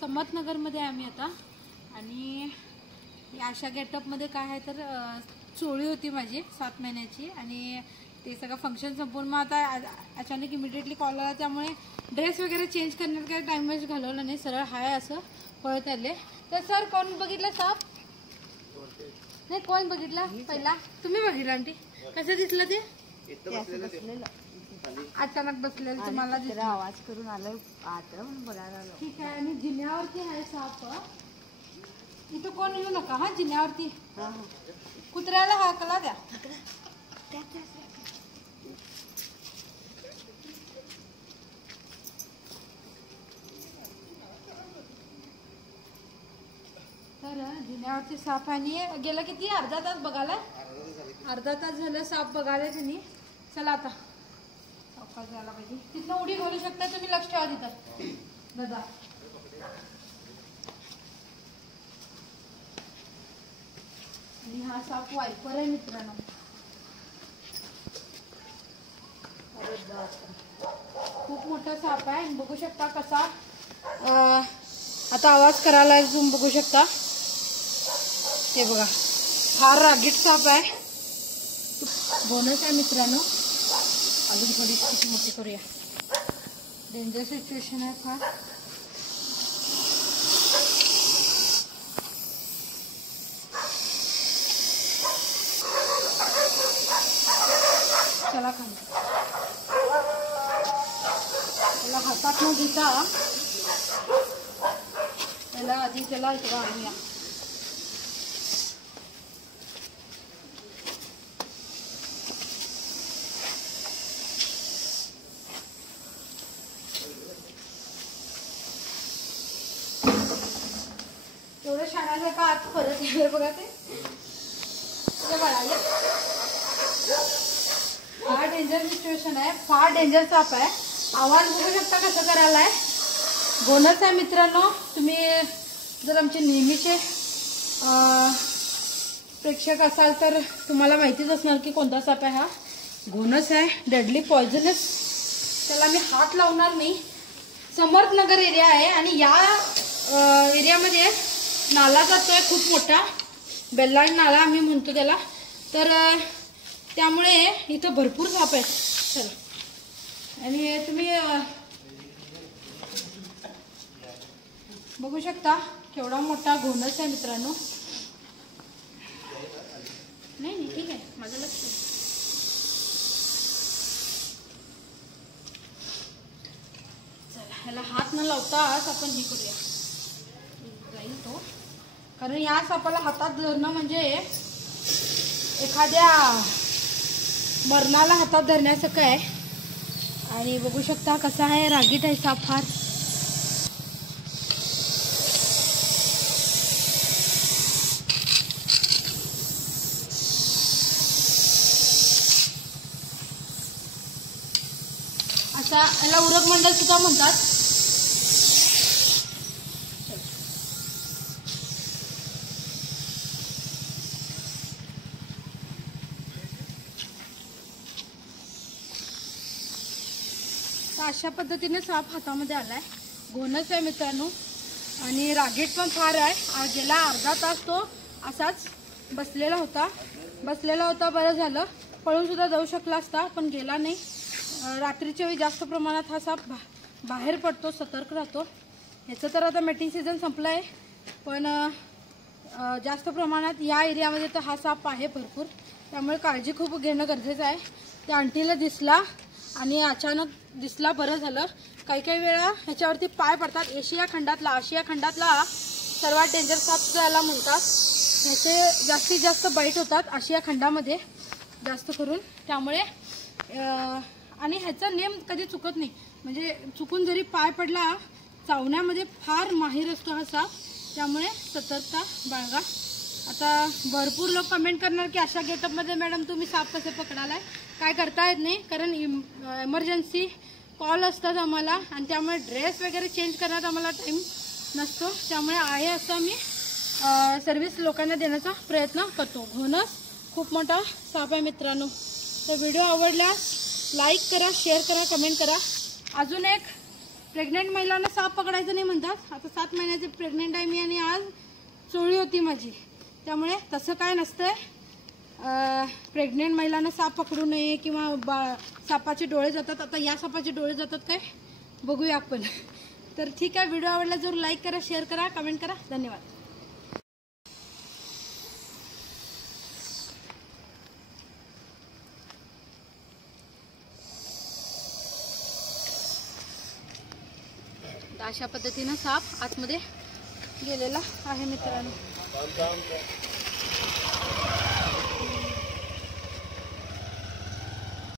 समर्थनगरमध्ये आहे आम्ही आता. आणि अशा गेटअपमध्ये काय आहे तर चोळी होती माझी 7 महिन्याची आणि ते सगळं फंक्शन संपून मग आता अचानक इमिडिएटली कॉल आला, त्यामुळे ड्रेस वगैरे चेंज करण्यात काही टाइम वेस्ट घालवला नाही, सरळ हाय असं पळत आले. तर सर कोण बघितलं साप? नाही कोण बघितला पहिला? तुम्ही बघितलं आंटी? कसं दिसलं ते? अचानक बसलेलं तुम्हाला दिसलं, आवाज करून आलं आता म्हणून बघायला आलो. ठीक आहे. आणि जिन्यावरती आहे साप. इथं कोण येऊ नका हा. जिन्यावरती कुत्र्याला हाकला द्या. तर जिन्यावरती साप आणि गेला किती अर्धा तास बघायला, अर्धा तास झालं साप बघायला त्यांनी. चला आता सावकाश जायला पाहिजे. तिथनं उडी घालू शकता तुम्ही, लक्ष ठेवा तिथं दादा. आणि हा साप वायपर आहे मित्रांनो. खूप मोठा साप आहे. बघू शकता कसा आता आवाज करायला तुम्ही बघू शकता. ते बघा फार रागीट साप आहे. बोनस आहे मित्रांनो. अजून थोडी स्थिती मोठी करूया. डेंजर सिच्युएशन आहे फार. चला खाली. त्याला हातात न घेता त्याला आधी त्याला इकडं आणूया. एवढं शाळासारखं आत परत येईल बघा ते बघा. फार डेंजर सिच्युएशन आहे, फार डेंजर साप आहे. आवाज बघू शकता कसं करायला आहे. बोनस आहे मित्रांनो. तुम्ही जर आमचे नेहमीचे प्रेक्षक असाल तर तुम्हाला माहितीच असणार की कोणता साप आहे हा. बोनस आहे, डेडली पॉयझनस. त्याला मी हात लावणार नाही. समर्थनगर एरिया आहे आणि या एरियामध्ये नाला जातोय खूप मोठा, बेल्लाड नाला आम्ही म्हणतो त्याला. तर त्यामुळे इथं भरपूर साप आहेत. चला. आणि तुम्ही बघू शकता केवढा मोठा घोणस आहे मित्रांनो. नाही नाही ठीक आहे, माझं लक्ष. चला ह्याला हात न लावताच आपण हे करूया. जाईल तो, कारण या सापाला हातात धरणं म्हणजे एखाद्या मरणाला हातात धरण्यासारखं आहे. आणि बघू शकता कसा आहे, रागीट आहे साप फार. असा याला उरक मंडल सुद्धा म्हणतात. अशा पद्धतीने साप हातामध्ये आलाय. घोणस आहे मित्रांनो आणि रागीट पण फार आहे. गेला अर्धा तास तो असाच बसलेला होता. बरं झालं, पळून सुद्धा जाऊ शकला असता पण गेला नाही. रात्रीच्या वेळी जास्त प्रमाणात हा साप बाहेर पडतो, सतर्क राहतो. ह्याचं तर आता मेटिंग सीझन संपलं आहे, पण जास्त प्रमाणात या एरियामध्ये तर हा साप आहे भरपूर. त्यामुळे काळजी खूप घेणं गरजेचं आहे. त्या आंटीला दिसला आणि अचानक दिसला, बरं झालं. काही काही वेळा ह्याच्यावरती पाय पडतात. आशिया खंडातला सर्वात डेंजर साप याला म्हणतात. ह्याचे जास्तीत जास्त बाईट होतात आशिया खंडामध्ये जास्त करून. त्यामुळे आणि ह्याचा नेम कधी चुकत नाही. म्हणजे चुकून जरी पाय पडला, चावण्यामध्ये फार माहीर असतो हा साप. त्यामुळे सतर्कता बाळगा. आता भरपूर लोक कमेंट करणार की अशा गेटअपमध्ये मॅडम तुम्ही साप कसे पकडालाय. काय करता येत नाही, कारण इमर्जन्सी कॉल असतात आम्हाला आणि त्यामुळे ड्रेस वगैरे चेंज करण्यात आम्हाला टाईम नसतो. त्यामुळे आहे असं मी सर्व्हिस लोकांना देण्याचा प्रयत्न करतो. घोणस खूप मोठा साप आहे मित्रांनो. तर व्हिडिओ आवडल्यास लाईक करा, शेअर करा, कमेंट करा. अजून एक प्रेग्नेंट महिलांना साप पकडायचं नाही म्हणतात. आता 7 महिन्याचे प्रेग्नेंट आहे मी आणि आज चोळी होती माझी, त्यामुळे तसं काय नसतंय. प्रेग्नेंट महिलांना साप पकडू नये किंवा सापाचे डोळे जातात. आता या सापाचे डोळे जातात काय बघूया आपण. तर ठीक आहे, व्हिडिओ आवडला जरूर लाईक करा, शेअर करा, कमेंट करा. धन्यवाद. अशा पद्धतीनं साप आतमध्ये गेलेला आहे मित्रांनो.